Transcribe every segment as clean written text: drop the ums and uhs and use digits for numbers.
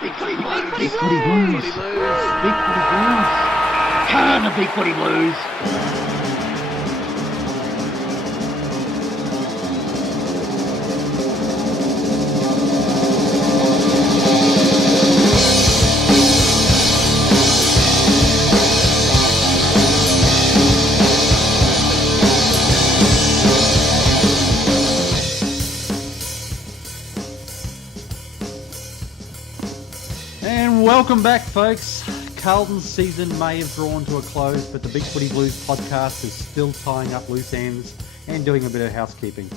Big Footy Blues. Big Footy Blues. Big Footy Blues. Turn the Big Footy Blues. Welcome back, folks. Carlton's season may have drawn to a close, but the Big Footy Blues podcast is still tying up loose ends and doing a bit of housekeeping.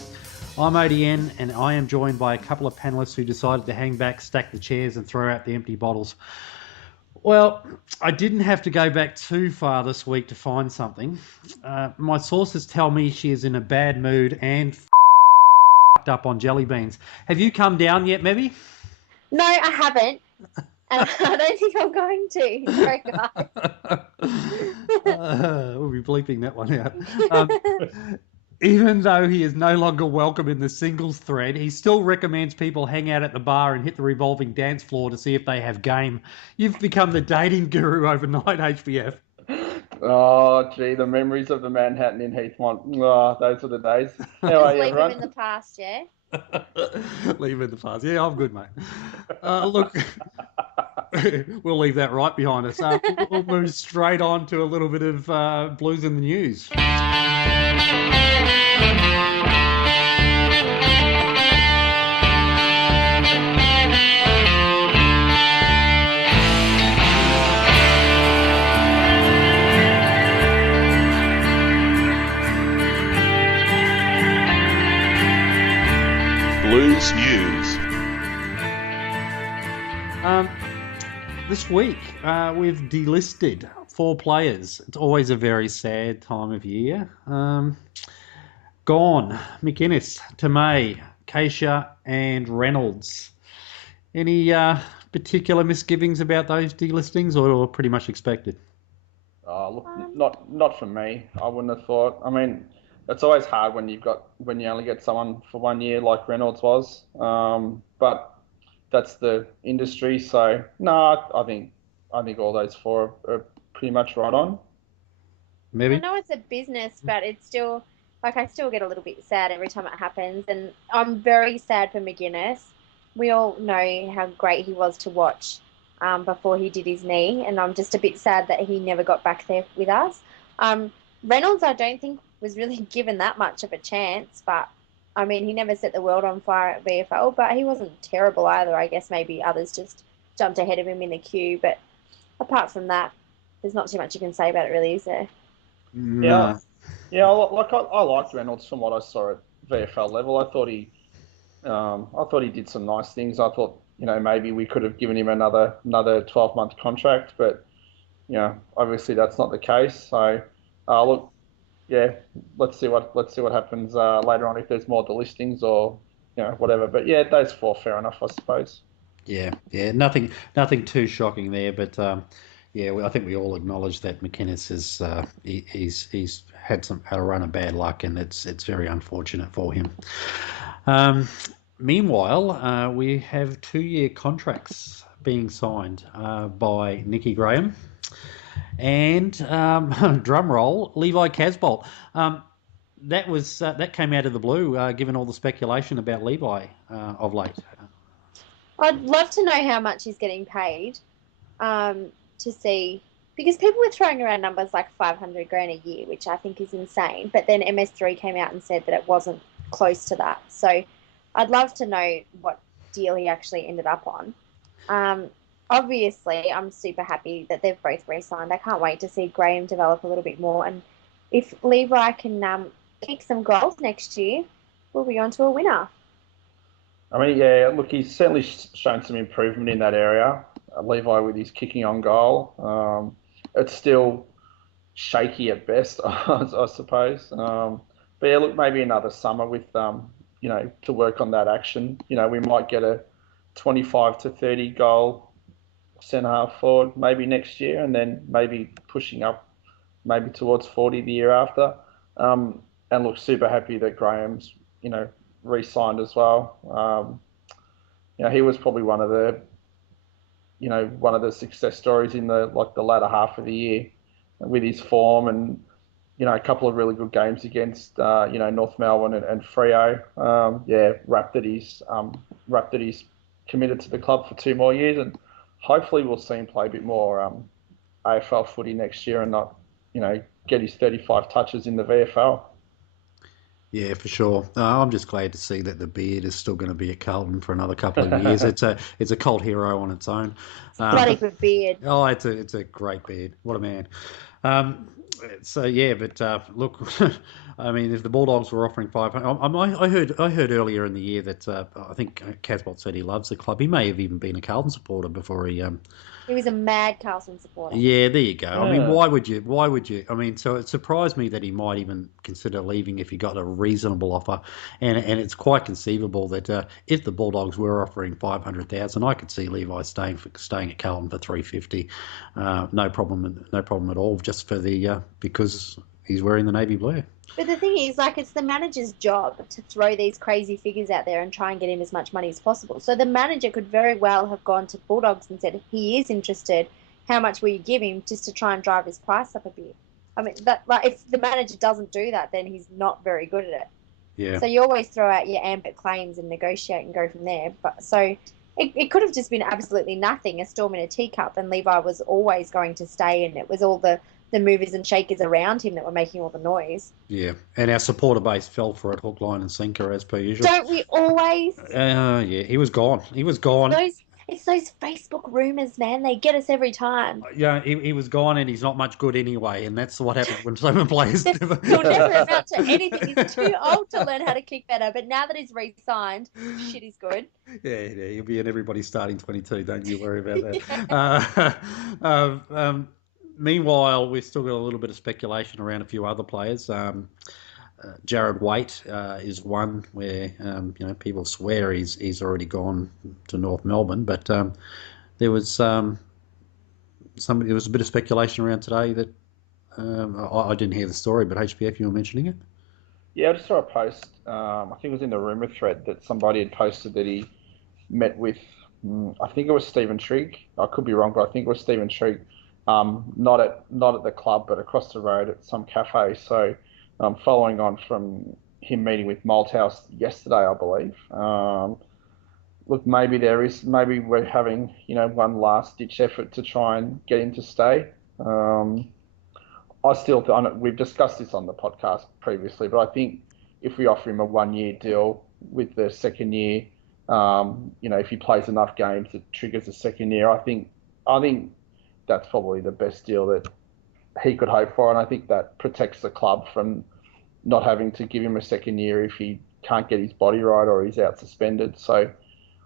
I'm ODN, and I am joined by a couple of panellists who decided to hang back, stack the chairs, and throw out the empty bottles. Well, I didn't have to go back too far this week to find something. My sources tell me she is in a bad mood and f***ed up on Jellybeans. Have you come down yet, Mebby? No, I haven't. And I don't think I'm going to. Sorry, guys. We'll be bleeping that one out. Even though he is no longer welcome in the singles thread, he still recommends people hang out at the bar and hit the revolving dance floor to see if they have game. You've become the dating guru overnight, HBF. Oh, gee, the memories of the Manhattan in Heathmont. Oh, those were the days. How are you, Leave everyone? him in the past, yeah? Leave him in the past. Yeah, I'm good, mate. Look, we'll leave that right behind us. We'll move straight on to a little bit of blues in the news. Blues News. This week, we've delisted 4 players. It's always a very sad time of year. Gone, McInnes, Tomei, Keisha, and Reynolds. Any particular misgivings about those delistings, or pretty much expected? Oh, look, not for me. I wouldn't have thought. I mean, it's always hard when you only get someone for 1 year like Reynolds was. But that's the industry. So no, I think all those 4 are pretty much right on. Maybe. I know it's a business, but it's still, I still get a little bit sad every time it happens. And I'm very sad for McInnes. We all know how great he was to watch before he did his knee. And I'm just a bit sad that he never got back there with us. Reynolds, I don't think was really given that much of a chance, but I mean, he never set the world on fire at VFL, but he wasn't terrible either. I guess maybe others just jumped ahead of him in the queue, but apart from that, there's not too much you can say about it, really, is there? No. Yeah. I liked Reynolds from what I saw at VFL level. I thought he did some nice things. I thought, maybe we could have given him another 12-month contract, but obviously that's not the case. So look. Yeah, let's see what happens later on if there's more delistings or whatever. But yeah, those 4 fair enough, I suppose. Yeah, nothing too shocking there, but I think we all acknowledge that McInnes is he's had a run of bad luck, and it's very unfortunate for him. Meanwhile, we have 2-year contracts being signed by Nicky Graham. And drum roll, Levi Casbolt. That came out of the blue, given all the speculation about Levi of late. I'd love to know how much he's getting paid to see, because people were throwing around numbers like $500,000 a year, which I think is insane. But then MS3 came out and said that it wasn't close to that. So I'd love to know what deal he actually ended up on. Obviously, I'm super happy that they've both re-signed. I can't wait to see Graham develop a little bit more. And if Levi can kick some goals next year, we'll be on to a winner. I mean, yeah, look, he's certainly shown some improvement in that area. Levi with his kicking on goal. It's still shaky at best, I suppose. But yeah, look, maybe another summer with, to work on that action. We might get a 25 to 30 goal centre half forward maybe next year, and then maybe pushing up maybe towards 40 the year after. And look, super happy that Graham's, re-signed as well. He was probably one of the one of the success stories in the latter half of the year with his form and a couple of really good games against North Melbourne and Freo. Wrapped that he's committed to the club for 2 more years, and hopefully we'll see him play a bit more AFL footy next year and not get his 35 touches in the VFL. Yeah, for sure. I'm just glad to see that the beard is still going to be at Carlton for another couple of years. It's a cult hero on its own. Bloody good beard. Oh, it's a great beard. What a man. Look, I mean, if the Bulldogs were offering 500, I heard earlier in the year that I think Casbolt said he loves the club. He may have even been a Carlton supporter before he. He was a mad Carlton supporter. Yeah, there you go. I mean, why would you? I mean, so it surprised me that he might even consider leaving if he got a reasonable offer, and it's quite conceivable that if the Bulldogs were offering 500,000, I could see Levi staying at Carlton for 350. No problem at all. Just for because he's wearing the navy blue. But the thing is, it's the manager's job to throw these crazy figures out there and try and get him as much money as possible. So the manager could very well have gone to Bulldogs and said, he is interested, how much will you give him, just to try and drive his price up a bit. I mean, if the manager doesn't do that, then he's not very good at it. Yeah. So you always throw out your ambit claims and negotiate and go from there. But so it could have just been absolutely nothing, a storm in a teacup, and Levi was always going to stay, and it was all the movers and shakers around him that were making all the noise. Yeah, and our supporter base fell for it, hook, line and sinker, as per usual. Don't we always? Yeah, he was gone. It's those Facebook rumours, man. They get us every time. Yeah, he was gone, and he's not much good anyway, and that's what happens when someone plays. He'll never amount to anything. He's too old to learn how to kick better, but now that he's re-signed, shit is good. Yeah, he'll be in everybody's starting 22, don't you worry about that. Meanwhile, we've still got a little bit of speculation around a few other players. Jared Waite is one where people swear he's already gone to North Melbourne, but there was a bit of speculation around today that I didn't hear the story, but HBF, you were mentioning it. Yeah, I just saw a post. I think it was in the rumour thread that somebody had posted that he met with. I think it was Stephen Trigg. I could be wrong, but I think it was Stephen Trigg. Not at the club, but across the road at some cafe. So, following on from him meeting with Malthouse yesterday, I believe. Look, maybe we're having one last ditch effort to try and get him to stay. We've discussed this on the podcast previously, but I think if we offer him a 1-year deal with the second year, if he plays enough games, it triggers a second year. I think that's probably the best deal that he could hope for, and I think that protects the club from not having to give him a second year if he can't get his body right or he's out suspended. So,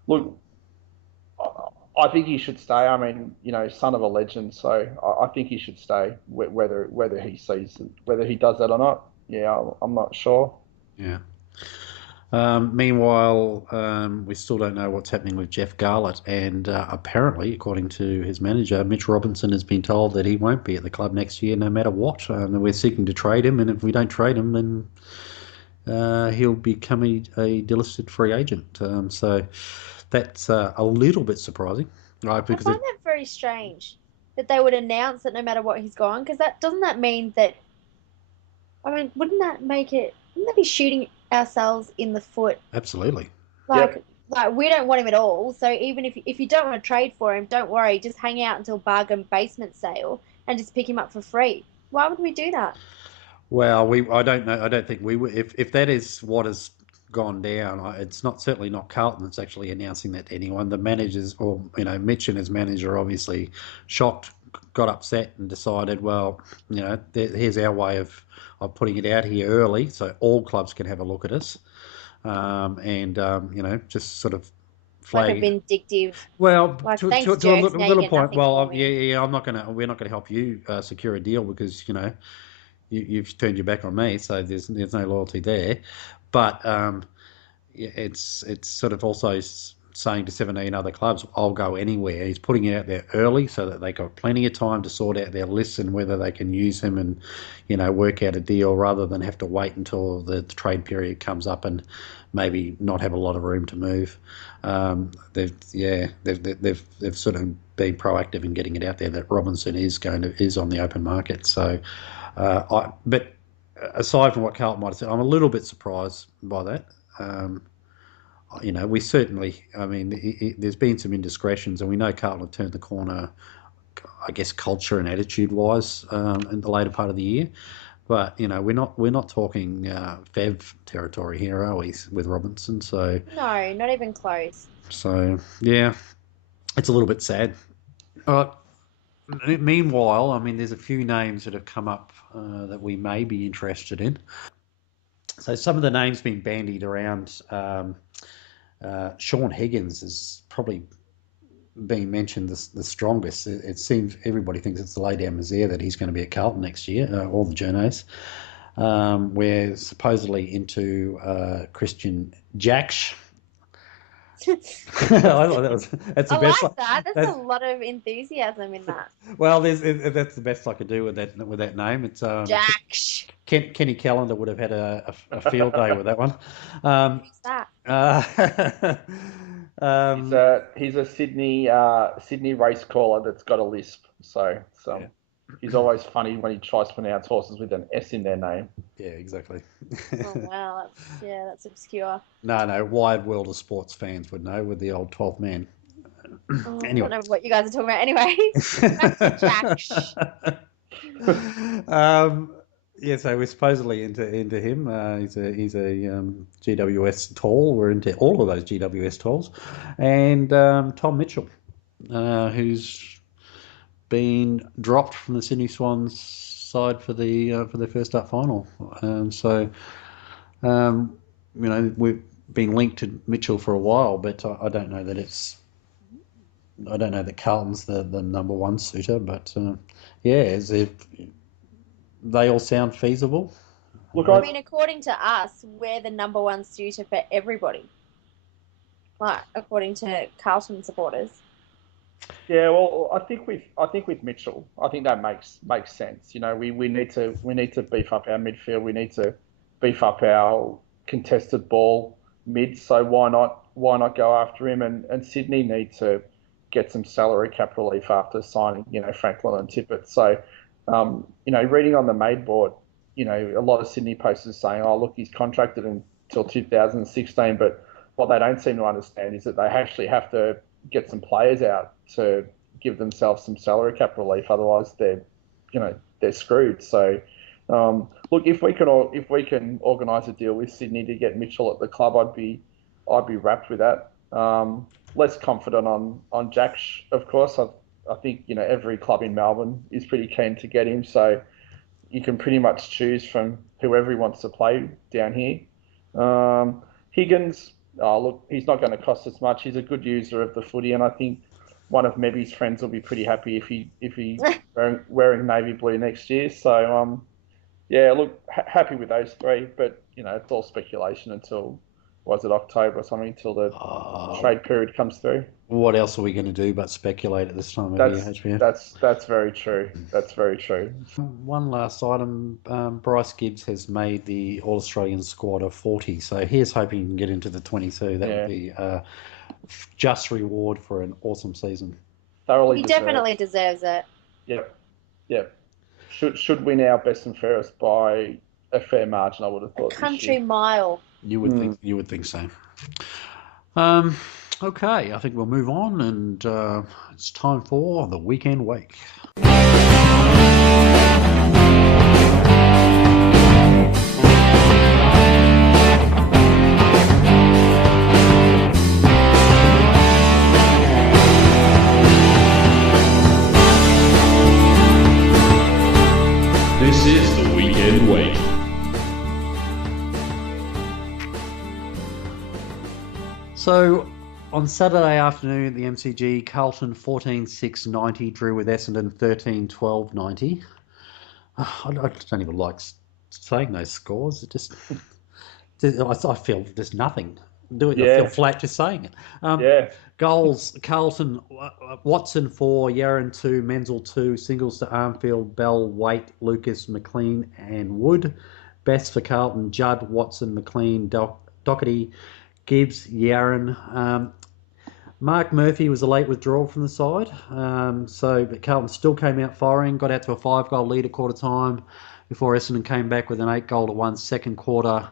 look, I think he should stay. I mean, son of a legend, so I think he should stay. Whether he does that or not, yeah, I'm not sure. Yeah. Meanwhile, we still don't know what's happening with Jeff Garlett, and apparently, according to his manager, Mitch Robinson has been told that he won't be at the club next year no matter what. We're seeking to trade him, and if we don't trade him, then he'll become a delisted free agent. So that's a little bit surprising. Right, because I find that very strange that they would announce that no matter what he's gone, because doesn't that mean that, I mean, wouldn't that be shooting ourselves in the foot? Absolutely. Like we don't want him at all. So even if you don't want to trade for him, don't worry. Just hang out until bargain basement sale and just pick him up for free. Why would we do that? Well, I don't know. I don't think we would. If that is what has gone down, it's certainly not Carlton that's actually announcing that to anyone. The managers, or Mitch and his manager, obviously shocked, got upset, and decided, well, here's our way of putting it out here early, so all clubs can have a look at us, just sort of flag. Like a vindictive. Well, to thanks, a little point. Well, yeah, we're not going to help you secure a deal because you've turned your back on me, so there's no loyalty there. But it's sort of also saying to 17 other clubs, I'll go anywhere. He's putting it out there early so that they got plenty of time to sort out their lists and whether they can use him and, work out a deal rather than have to wait until the trade period comes up and maybe not have a lot of room to move. They've sort of been proactive in getting it out there that Robinson is on the open market. So, but aside from what Carlton might have said, I'm a little bit surprised by that. We certainly, there's been some indiscretions, and we know Carlton have turned the corner, I guess, culture and attitude-wise, in the later part of the year. But we're not talking Fev territory here, are we, with Robinson? So No, not even close. So yeah, it's a little bit sad. Meanwhile, there's a few names that have come up that we may be interested in. So some of the names being bandied around. Sean Higgins has probably been mentioned the strongest. It seems everybody thinks it's the lay down misère that he's going to be at Carlton next year, all the journos. We're supposedly into Christian Jacksh. I like that. There's a lot of enthusiasm in that. Well, that's the best I could do with that name. It's Jacksh. Kenny Callender would have had a field day with that one. Who's that? He's a Sydney race caller that's got a lisp. So yeah. He's always funny when he tries to pronounce horses with an S in their name. Yeah, exactly. Oh wow, that's obscure. No, wide world of sports fans would know with the old 12th man. Anyway. I don't know what you guys are talking about. Anyway, back to Jack. Yeah, so we're supposedly into him. He's a GWS tall. We're into all of those GWS talls, and Tom Mitchell, who's been dropped from the Sydney Swans side for their first up final. We've been linked to Mitchell for a while, but I don't know that Carlton's the number one suitor. But they all sound feasible. Look, according to us, we're the number one suitor for everybody. Like according to Carlton supporters. Yeah, well, I think with Mitchell, I think that makes sense. We need to beef up our midfield. We need to beef up our contested ball mid. So why not go after him? And Sydney need to get some salary cap relief after signing, Franklin and Tippett. So, reading on the maid board, a lot of Sydney posters saying, "Oh, look, he's contracted until 2016," but what they don't seem to understand is that they actually have to get some players out to give themselves some salary cap relief. Otherwise, they're screwed. So, look, if we can organise a deal with Sydney to get Mitchell at the club, I'd be wrapped with that. Less confident on Jack, of course. I think every club in Melbourne is pretty keen to get him. So you can pretty much choose from whoever he wants to play down here. Higgins. Oh, look, he's not going to cost us much. He's a good user of the footy, and I think one of Mebby's friends will be pretty happy if he's wearing navy blue next year. So, happy with those three. But it's all speculation until October or something, until the trade period comes through. What else are we going to do but speculate at this time of year, HBF? That's very true. That's very true. One last item. Bryce Gibbs has made the All-Australian squad of 40, so here's hoping he can get into the 22. That would be just reward for an awesome season. He definitely deserves it. Yep. Should win our best and fairest by a fair margin, I would have thought. A country mile. You would think so. Okay, I think we'll move on, and it's time for the weekend wake. This is the weekend wake. So, on Saturday afternoon at the MCG, Carlton 14-6-90 drew with Essendon 13-12-90. I don't even like saying those scores. I feel there's nothing. I feel flat just saying it. Goals, Carlton, Watson 4, Yaron 2, Menzel 2, singles to Armfield, Bell, Waite, Lucas, McLean and Wood. Best for Carlton, Judd, Watson, McLean, Doherty, Gibbs, Yaron. Mark Murphy was a late withdrawal from the side, but Carlton still came out firing, got out to a 5-goal lead at quarter time before Essendon came back with an 8-goal-1 second quarter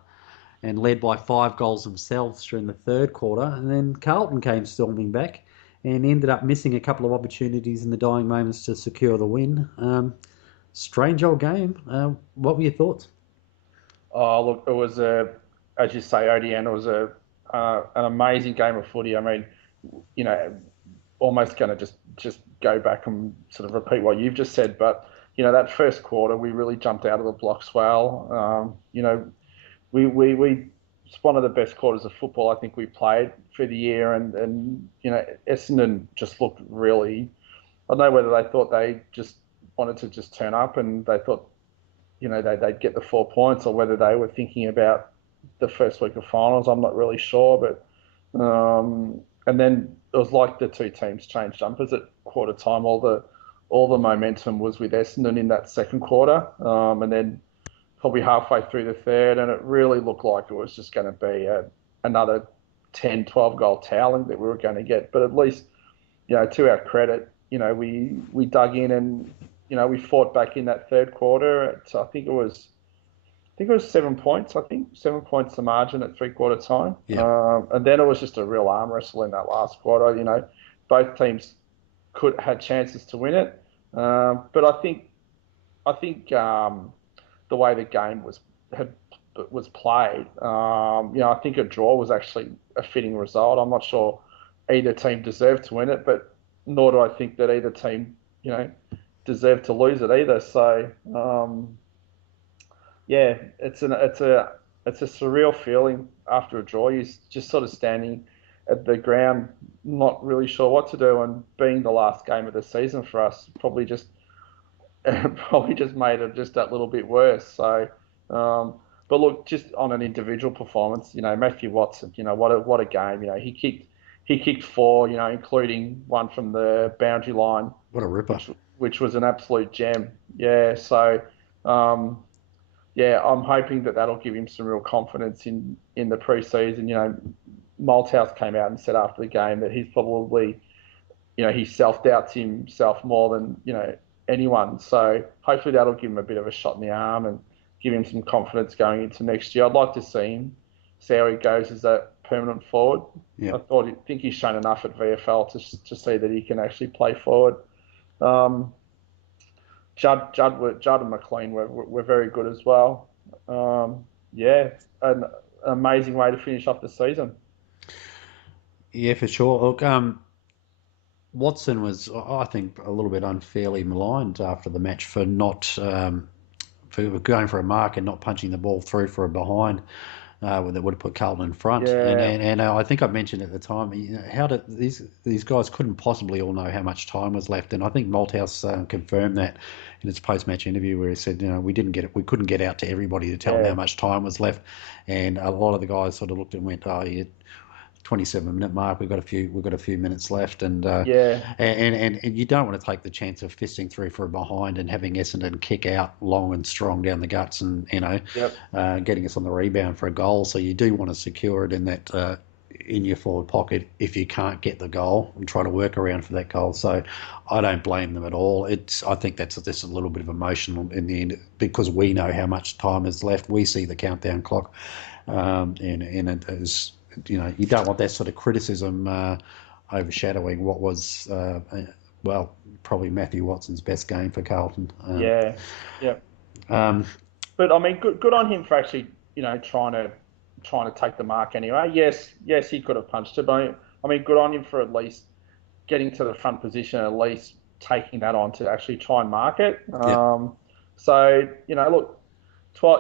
and led by 5 goals themselves during the third quarter. And then Carlton came storming back and ended up missing a couple of opportunities in the dying moments to secure the win. Strange old game. What were your thoughts? Oh, look, it was as you say, ODN, it was an amazing game of footy. I mean, almost going to just go back and sort of repeat what you've just said, but that first quarter we really jumped out of the blocks well. We it's one of the best quarters of football I think we played for the year, and Essendon just looked really. I don't know whether they thought they just wanted to just turn up and they thought they'd get the 4 points, or whether they were thinking about the first week of finals. I'm not really sure, but and then it was like the two teams changed jumpers at quarter time. All the momentum was with Essendon in that second quarter, and then probably halfway through the third, and it really looked like it was just going to be another 10, 12 goal toweling that we were going to get. But at least, to our credit, we dug in and we fought back in that third quarter. I think it was 7 points. 7 points the margin at 3-quarter time. Yeah. And then it was just a real arm wrestle in that last quarter. Both teams had chances to win it, but I think the way the game was played, I think a draw was actually a fitting result. I'm not sure either team deserved to win it, but nor do I think that either team, deserved to lose it either. So, it's a surreal feeling after a draw. You're just sort of standing at the ground, not really sure what to do, and being the last game of the season for us probably just made it just that little bit worse. So, but look, just on an individual performance, Matthew Watson, what a game. He kicked 4, including one from the boundary line. What a ripper! Which was an absolute gem. Yeah. So, I'm hoping that'll give him some real confidence in the preseason. Malthouse came out and said after the game that he's probably, he self-doubts himself more than, anyone. So hopefully that'll give him a bit of a shot in the arm and give him some confidence going into next year. I'd like to see how he goes as a permanent forward. Yeah. I think he's shown enough at VFL to see that he can actually play forward. Judd and McLean were very good as well. An amazing way to finish off the season. Yeah, for sure. Look, Watson was, I think, a little bit unfairly maligned after the match for not for going for a mark and not punching the ball through for a behind that would have put Carlton in front. Yeah. And I think I mentioned at the time, how did these guys couldn't possibly all know how much time was left, and I think Malthouse confirmed that in his post-match interview where he said, we couldn't get out to everybody to tell them how much time was left, and a lot of the guys sort of looked and went, 27-minute mark. We've got a few minutes left, and you don't want to take the chance of fisting through for a behind and having Essendon kick out long and strong down the guts, and getting us on the rebound for a goal. So you do want to secure it in that in your forward pocket if you can't get the goal, and try to work around for that goal. So I don't blame them at all. I think that's just a little bit of emotional in the end, because we know how much time is left. We see the countdown clock, and it is. You don't want that sort of criticism overshadowing what was, probably Matthew Watson's best game for Carlton. But I mean, good on him for actually, trying to take the mark anyway. Yes, he could have punched it, but I mean, good on him for at least getting to the front position, at least taking that on to actually try and mark it. So, look.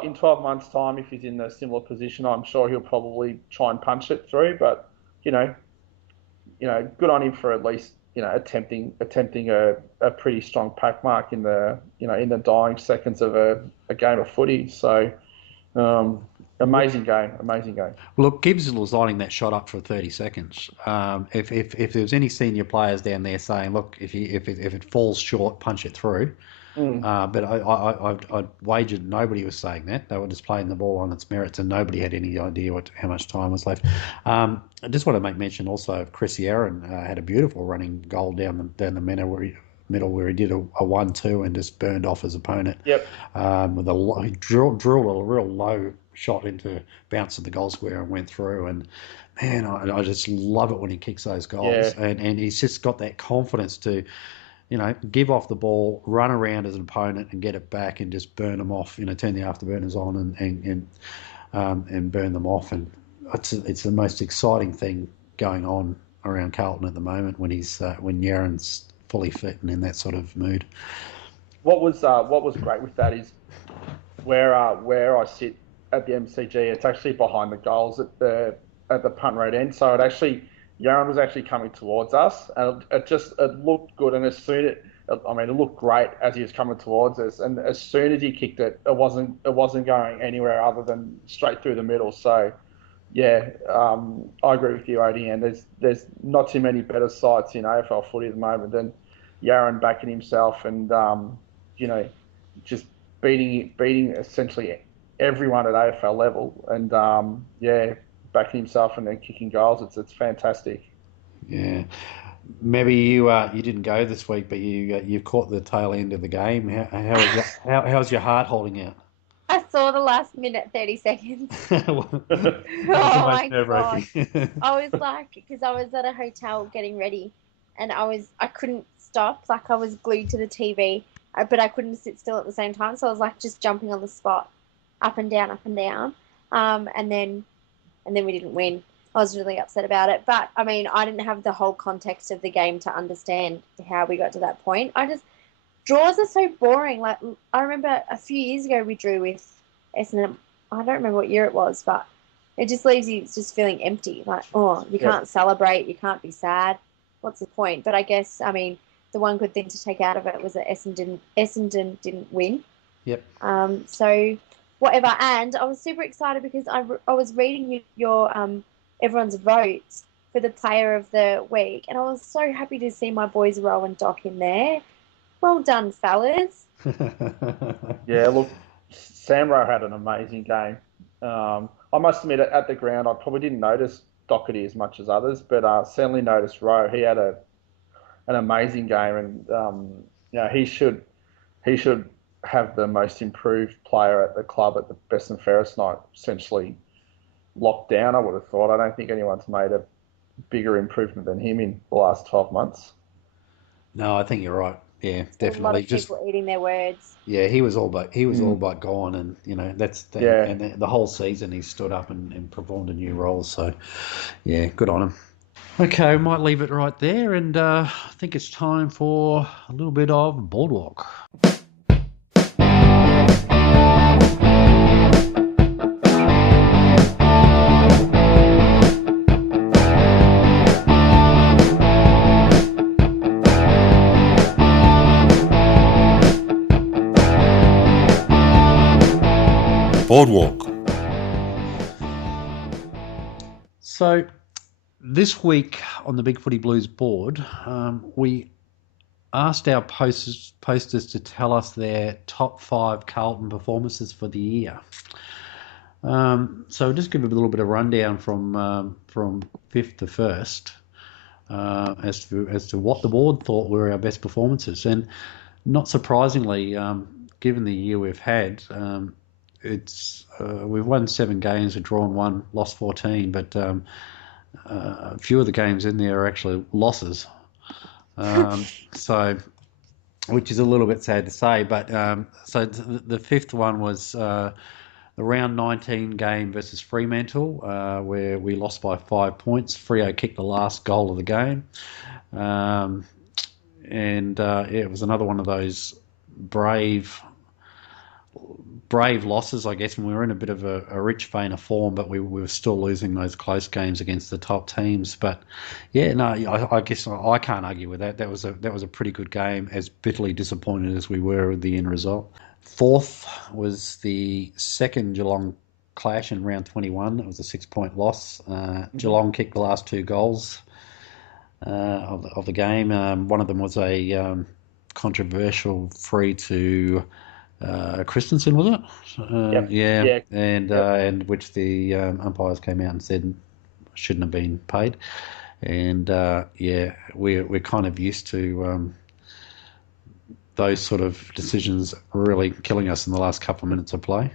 In 12 months' time, if he's in a similar position, I'm sure he'll probably try and punch it through. But good on him for at least attempting a pretty strong pack mark in the dying seconds of a game of footy. So amazing game. Look, Gibbs was lining that shot up for 30 seconds. If there was any senior players down there saying, look, if it falls short, punch it through. But I'd wagered nobody was saying that. They were just playing the ball on its merits, and nobody had any idea how much time was left. I just want to make mention also of Chris Aaron had a beautiful running goal down the middle where he did a 1-2 and just burned off his opponent. Yep. He drilled a real low shot into bounce of the goal square and went through. And man, I just love it when he kicks those goals. Yeah. And he's just got that confidence to, give off the ball, run around as an opponent and get it back and just burn them off. Turn the afterburners on and burn them off. And it's the most exciting thing going on around Carlton at the moment when Yaron's fully fit and in that sort of mood. What was great with that is where I sit at the MCG. It's actually behind the goals at the punt road end. So Yaron was actually coming towards us, and it looked good. And it looked great as he was coming towards us. And as soon as he kicked it, it wasn't going anywhere other than straight through the middle. So yeah, I agree with you, Odie. And there's not too many better sights in AFL footy at the moment than Yaron backing himself and just beating essentially everyone at AFL level, and backing himself and then kicking goals. It's fantastic. Yeah, maybe you didn't go this week, but you've caught the tail end of the game. How's your heart holding out? I saw the last minute, 30 seconds. Oh my God. I was like, because I was at a hotel getting ready, and I couldn't stop. Like, I was glued to the TV, but I couldn't sit still at the same time. So I was like just jumping on the spot, up and down. And then we didn't win. I was really upset about it. But, I mean, I didn't have the whole context of the game to understand how we got to that point. Draws are so boring. Like, I remember a few years ago we drew with Essendon. I don't remember what year it was, but it just leaves you just feeling empty. Like, you can't celebrate. You can't be sad. What's the point? But I guess, I mean, the one good thing to take out of it was that Essendon didn't win. Yep. So whatever. And I was super excited because I was reading your everyone's votes for the player of the week, and I was so happy to see my boys Rowe and Doc in there. Well done, fellas. Yeah, look, Sam Rowe had an amazing game. I must admit, at the ground, I probably didn't notice Doherty as much as others, but certainly noticed Rowe. He had an amazing game, and he should have the most improved player at the club at the best and fairest night, essentially locked down, I would have thought. I don't think anyone's made a bigger improvement than him in the last 12 months. No, I think you're right. Yeah, definitely. A lot of people eating their words. Yeah, he was all but gone, and and the whole season he stood up and performed a new role. So, yeah, good on him. Okay, we might leave it right there, and I think it's time for a little bit of Boardwalk. Boardwalk. So this week on the Big Footy Blues board, we asked our posters to tell us their top 5 Carlton performances for the year. So just give a little bit of rundown from 5th to 1st as to what the board thought were our best performances. And not surprisingly, given the year we've had, we've won 7 games, we've drawn 1, lost 14, but a few of the games in there are actually losses. So, which is a little bit sad to say, but so the 5th one was the round 19 game versus Fremantle, where we lost by 5 points. Freo kicked the last goal of the game, and it was another one of those brave losses, I guess, and we were in a bit of a rich vein of form, but we were still losing those close games against the top teams. But yeah, no, I guess I can't argue with that. That was a pretty good game, as bitterly disappointed as we were with the end result. 4th was the second Geelong clash in round 21. It was a 6-point loss. Geelong kicked the last 2 goals of the game. One of them was a controversial free to Christensen, was it? Yeah. And which the umpires came out and said shouldn't have been paid. And we're kind of used to those sort of decisions really killing us in the last couple of minutes of play.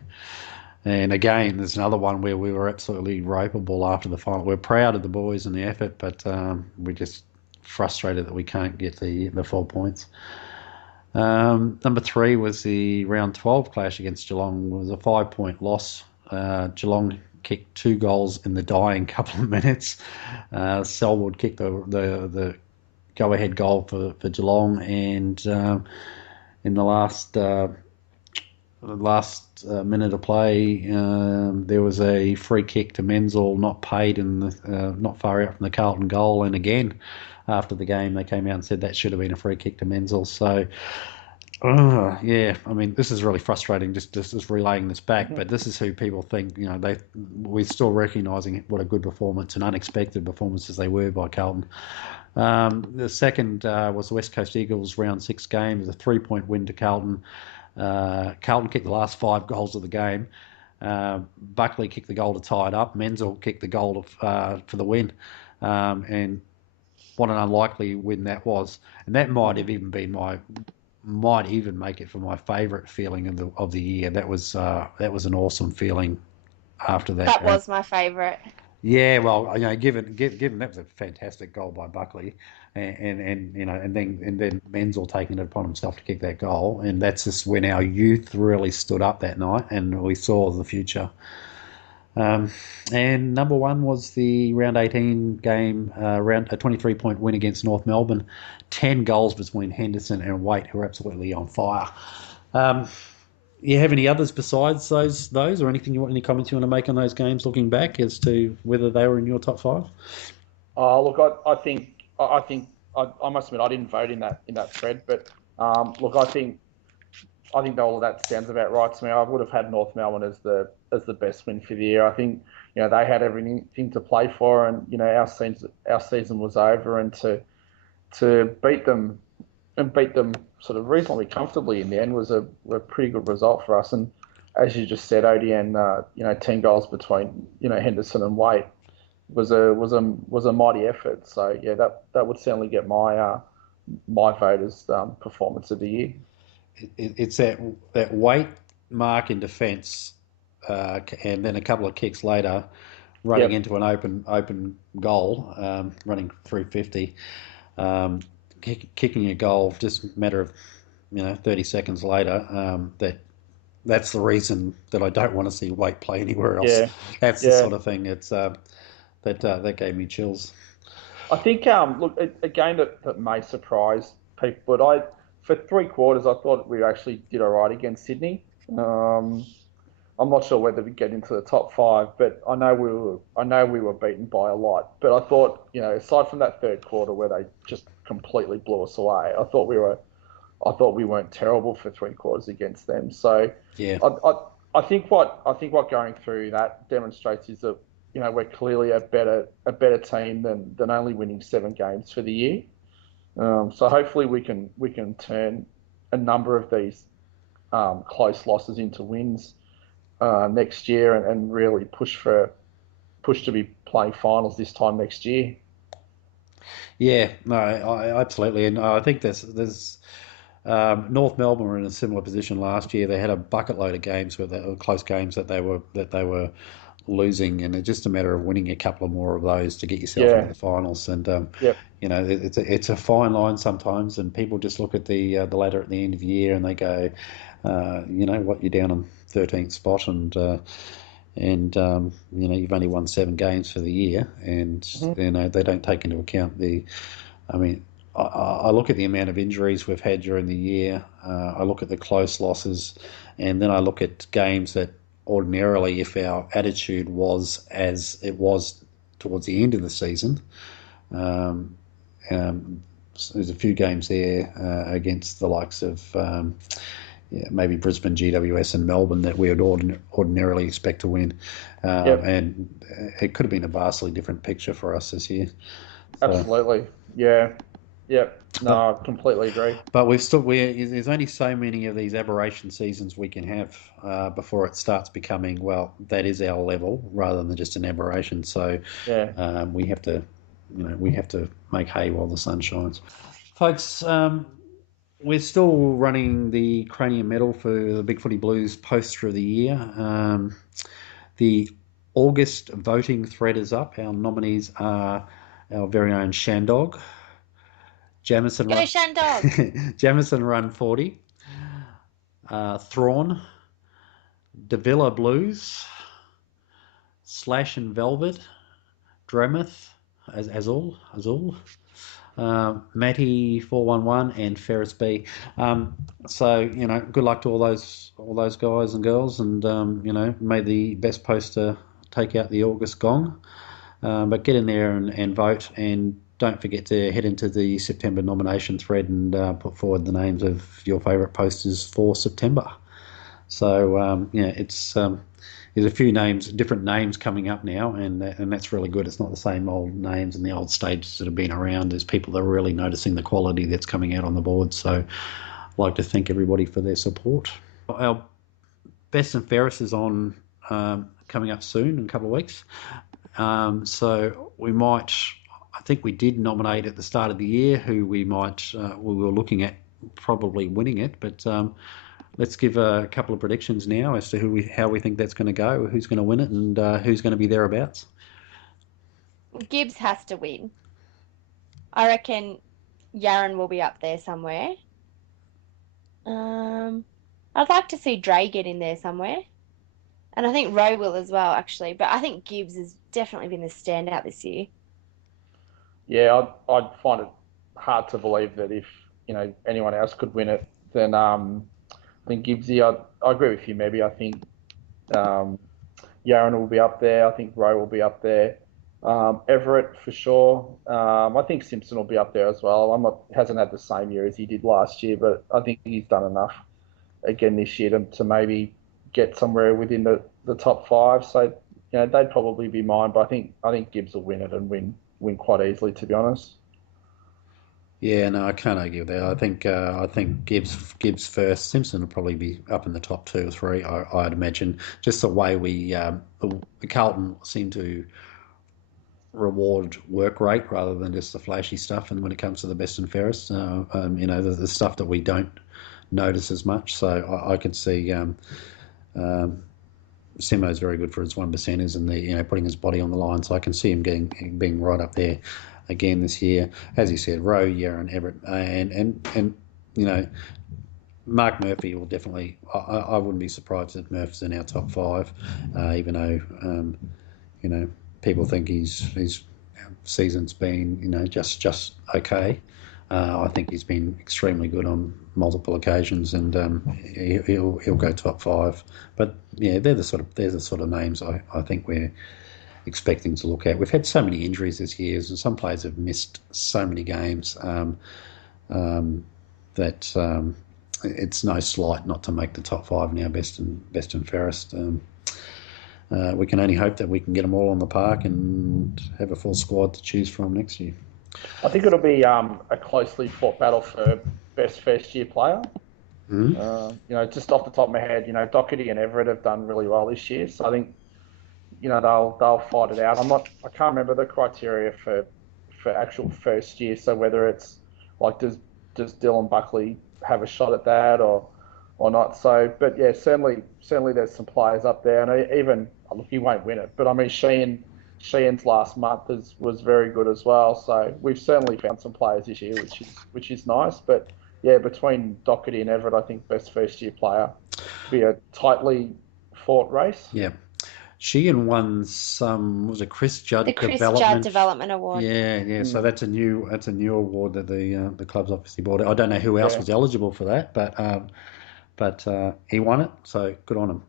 And again, there's another one where we were absolutely ropeable after the final. We're proud of the boys and the effort, but we're just frustrated that we can't get the 4 points. Number 3 was the round 12 clash against Geelong. It was a 5-point loss. Geelong kicked 2 goals in the dying couple of minutes. Selwood kicked the go-ahead goal for Geelong, and in the last minute of play, there was a free kick to Menzel, not paid, not far out from the Carlton goal. And again, after the game, they came out and said that should have been a free kick to Menzel. So, I mean, this is really frustrating. Just relaying this back, but this is who people think. We're still recognising what a good performance and unexpected performances they were by Carlton. The second was the West Coast Eagles round 6 game. It was a 3-point win to Carlton. Carlton kicked the last 5 goals of the game. Buckley kicked the goal to tie it up. Menzel kicked the goal for the win. And what an unlikely win that was. And that might even make it for my favourite feeling of the year. That was an awesome feling after that. That was my favourite. Yeah, well, given that was a fantastic goal by Buckley, and then Menzel taking it upon himself to kick that goal, and that's just when our youth really stood up that night, and we saw the future. And number 1 was the round 18 game, a 23-point win against North Melbourne. 10 goals between Henderson and Waite, who are absolutely on fire. You have any others besides those, or any comments you want to make on those games looking back as to whether they were in your top 5? Look, I think I must admit I didn't vote in that thread, but look, I think all of that sounds about right to me. I would have had North Melbourne as the best win for the year. I think they had everything to play for, and our season was over, and to beat them sort of reasonably comfortably in the end was a pretty good result for us. And as you just said, Odie, and 10 goals between Henderson and Waite was a mighty effort. So yeah, that would certainly get my vote as performance of the year. It's that Waite mark in defence, and then a couple of kicks later, running into an open goal, running 350. Kicking a goal just a matter of 30 seconds later. That's the reason that I don't want to see Waite play anywhere else. Yeah. That's the sort of thing. It's that gave me chills. I think look, a game that may surprise people, but for 3 quarters I thought we actually did all right against Sydney. I'm not sure whether we get into the top 5, but I know we were beaten by a lot. But I thought, aside from that third quarter where they just completely blew us away, I thought we weren't terrible for 3 quarters against them. So yeah, I think what going through that demonstrates is that we're clearly a better team than only winning 7 games for the year. So hopefully we can turn a number of these close losses into wins next year, and really push to be playing finals this time next year. Yeah, no, absolutely, and I think there's North Melbourne were in a similar position last year. They had a bucket load of games close games that they were losing, and it's just a matter of winning a couple of more of those to get yourself into the finals. And it's a fine line sometimes, and people just look at the ladder at the end of the year and they go, you're down on 13th spot, and you've only won 7 games for the year, and they don't take into account I look at the amount of injuries we've had during the year. I look at the close losses, and then I look at games that ordinarily, if our attitude was as it was towards the end of the season, there's a few games there against the likes of maybe Brisbane, GWS and Melbourne that we would ordinarily expect to win. And it could have been a vastly different picture for us this year. So. Absolutely, yeah. Yep. No, I completely agree. But there's only so many of these aberration seasons we can have before it starts becoming, well, that is our level rather than just an aberration. So Yeah. we have to, we have to make hay while the sun shines. Folks, we're still running the Cranium Medal for the Big Footy Blues poster of the year. The August voting thread is up. Our nominees are our very own Shandog, Jamison, Go Shandog! Jamison Run 40, Thrawn, Davila Blues, Slash and Velvet, Dremeth, Azul, Matty 411, and Ferris B. So good luck to all those guys and girls, and may the best poster take out the August gong. But get in there and vote, and don't forget to head into the September nomination thread and put forward the names of your favourite posters for September. So there's a few different names coming up now, and that's really good. It's not the same old names and the old stages that have been around. There's people that are really noticing the quality that's coming out on the board. So I'd like to thank everybody for their support. Our best and fairest is on coming up soon in a couple of weeks. So we might, I think we did nominate at the start of the year who we were looking at probably winning it, but let's give a couple of predictions now as to how we think that's going to go, who's going to win it, and who's going to be thereabouts. Gibbs has to win. I reckon Yaron will be up there somewhere. I'd like to see Dre get in there somewhere. And I think Rowe will as well, actually. But I think Gibbs has definitely been the standout this year. Yeah, I'd find it hard to believe that if anyone else could win it, then I think Gibbsy. I agree with you, Mebby. I think Yaron will be up there. I think Rowe will be up there. Everett for sure. I think Simpson will be up there as well. Hasn't had the same year as he did last year, but I think he's done enough again this year to maybe get somewhere within the top five. So they'd probably be mine, but I think Gibbs will win it and win quite easily, to be honest. Yeah, no, I can't argue with that. I think Gibbs first. Simpson will probably be up in the top 2 or 3. I'd imagine. Just the way the Carlton seem to reward work rate rather than just the flashy stuff. And when it comes to the best and fairest, the stuff that we don't notice as much. So I could see Simo's very good for his 1%ers and putting his body on the line. So I can see him being right up there again this year. As you said, Rowe, Yaron, Everett, and Mark Murphy will definitely. I wouldn't be surprised if Murphy's in our top 5, even though people think his season's been just okay. I think he's been extremely good on multiple occasions, and he'll go top 5. But yeah, they're the sort of names I think we're expecting to look at. We've had so many injuries this year, and some players have missed so many games that it's no slight not to make the top 5 now, best and fairest. We can only hope that we can get them all on the park and have a full squad to choose from next year. I think it'll be a closely fought battle for best first-year player. Mm-hmm. Just off the top of my head, Doherty and Everett have done really well this year, so I think they'll fight it out. I can't remember the criteria for actual first year. So whether it's like does Dylan Buckley have a shot at that or not? So, but yeah, certainly there's some players up there, and even look, he won't win it, but I mean Sheehan's last month was very good as well. So we've certainly found some players this year, which is nice. But yeah, between Doherty and Everett, I think best first year player be a tightly fought race. Yeah. Sheehan won was it Chris Judd The Chris Development? Judd Development Award. Yeah. So that's a new award that the club's obviously bought. I don't know who else was eligible for that, but he won it. So good on him.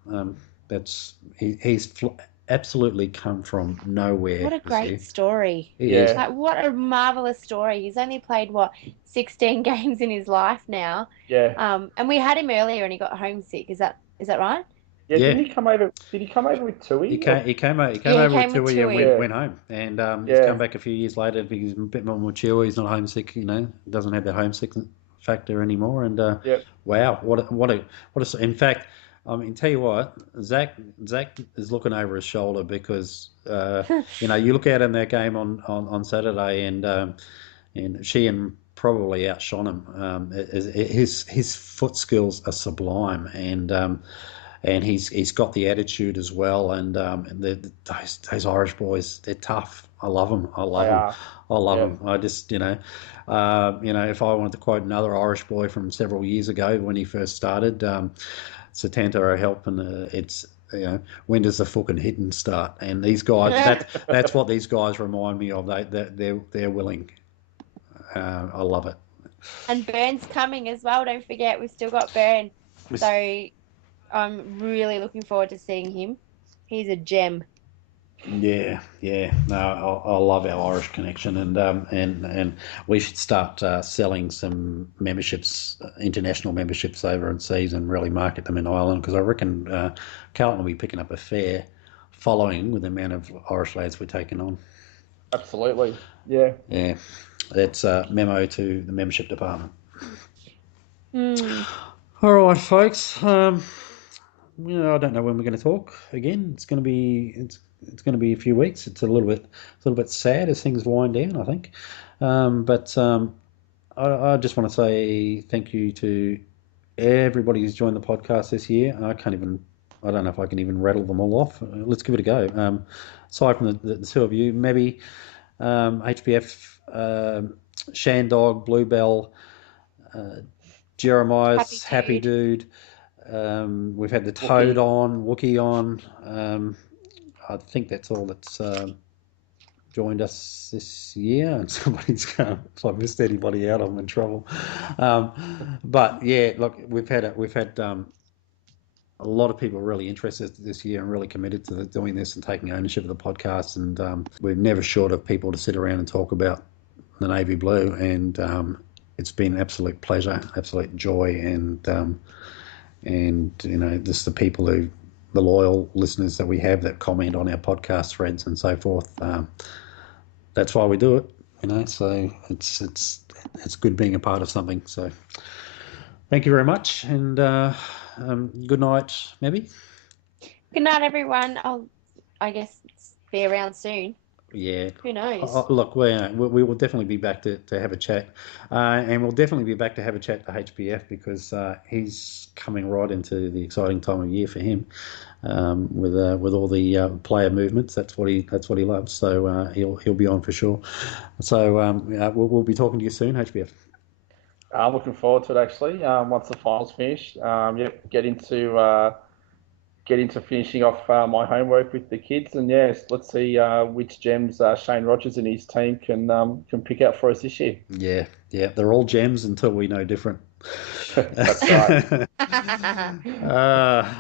He's absolutely come from nowhere. What a great story. Yeah. Like, what a marvellous story. He's only played 16 games in his life now. Yeah. And we had him earlier and he got homesick. Is that right? Yeah, Yeah. Didn't he come over? Did he come over with Tui? He came over came with with Tui and Tui. went home, and he's Yeah. come back a few years later. He's a bit more mature. He's not homesick, doesn't have that homesick factor anymore. And Yep. wow, what a! In fact, I mean, tell you what, Zach is looking over his shoulder because you look at him that game on Saturday, and Sheehan probably outshone him. His foot skills are sublime, and he's got the attitude as well. And those Irish boys, they're tough. I love them. I love They them. are. I love Yeah. them. I just if I wanted to quote another Irish boy from several years ago when he first started, Satanta help, and it's when does the fucking hitting start? And these guys, that's what these guys remind me of. They're willing. I love it. And Burn's coming as well. Don't forget, we've still got Burn. So I'm really looking forward to seeing him. He's a gem. Yeah. No, I love our Irish connection, and we should start selling some memberships, international memberships overseas, and really market them in Ireland, because I reckon Carlton will be picking up a fair following with the amount of Irish lads we're taking on. Absolutely. Yeah. Yeah, that's a memo to the membership department. All right, folks. I don't know when we're going to talk again. It's going to be a few weeks. It's a little bit sad as things wind down, I think. But I just want to say thank you to everybody who's joined the podcast this year. I don't know if I can even rattle them all off. Let's give it a go. Aside from the two of you, Mebby, HBF, Shandog, Bluebell, Jeremiah's Happy Dude. We've had the Toad on, Wookie on. I think that's all that's joined us this year. And somebody's going, if I missed anybody out, I'm in trouble. But yeah, look, we've had a lot of people really interested this year and really committed to doing this and taking ownership of the podcast. And we're never short of people to sit around and talk about the Navy Blue. And it's been an absolute pleasure, absolute joy, and just the people the loyal listeners that we have that comment on our podcast threads and so forth. That's why we do it, so it's good being a part of something. So thank you very much, and good night, Mebby. Good night, everyone. I guess be around soon. Yeah. Who knows? Look, we will definitely be back to have a chat, and we'll definitely be back to have a chat to HBF, because he's coming right into the exciting time of year for him, with all the player movements. That's what he loves. So he'll be on for sure. So we'll be talking to you soon, HBF. I'm looking forward to it, actually. Once the finals finish, get into finishing off my homework with the kids, and yes, let's see which gems Shane Rogers and his team can pick out for us this year. Yeah, they're all gems until we know different. That's right.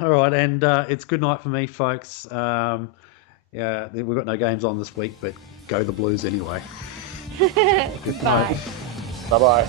All right, and it's good night for me, folks. Yeah, we've got no games on this week, but go the Blues anyway. Bye. Bye-bye.